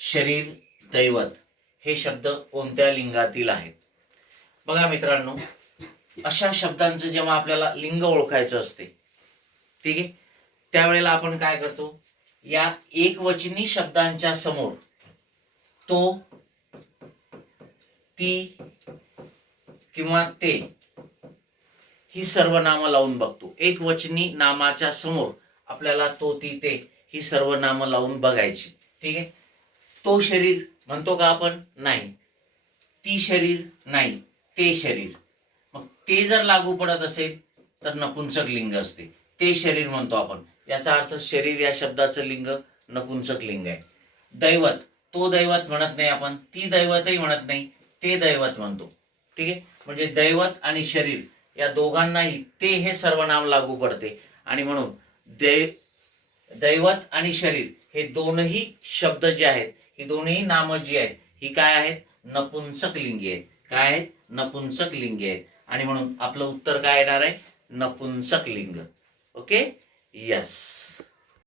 शरीर दैवत हे शब्द कोणत्या लिंगातील आहेत? बघा मित्रांनो अशा शब्दांचं जेव्हा आपल्याला लिंग ओळखायचं असते ठीक आहे? त्यावेळेला आपण काय करतो? या एकवचनी शब्दांच्या समोर तो ती किंवा ते ही सर्व नामं लावून बघतो. एकवचनी नामाच्या समोर आपल्याला तो ती ते ही सर्व नामं लावून बघायची ठीक आहे? तो शरीर म्हणतो का आपण? नाही. ती शरीर नाही ते शरीर. मग ते जर लागू पडत असेल तर नपुंसक लिंग असते. ते शरीर म्हणतो आपण. याचा अर्थ शरीर या शब्दाचं लिंग नपुंसक लिंग आहे. दैवत तो दैवत म्हणत नाही आपण. ती दैवतही म्हणत नाही ते दैवत म्हणतो. ठीक आहे? म्हणजे दैवत आणि शरीर या दोघांनाही ते हे सर्वनाम लागू पडते. आणि म्हणून दै दैवत आणि शरीर हे दोनही शब्द जे आहेत ही दोन्ही नामं जी आहेत ही काय आहेत? नपुंसक लिंगी आहेत. काय आहेत? नपुंसक लिंगी आहेत. आणि म्हणून आपलं उत्तर काय येणार आहे? नपुंसक लिंग. ओके? यस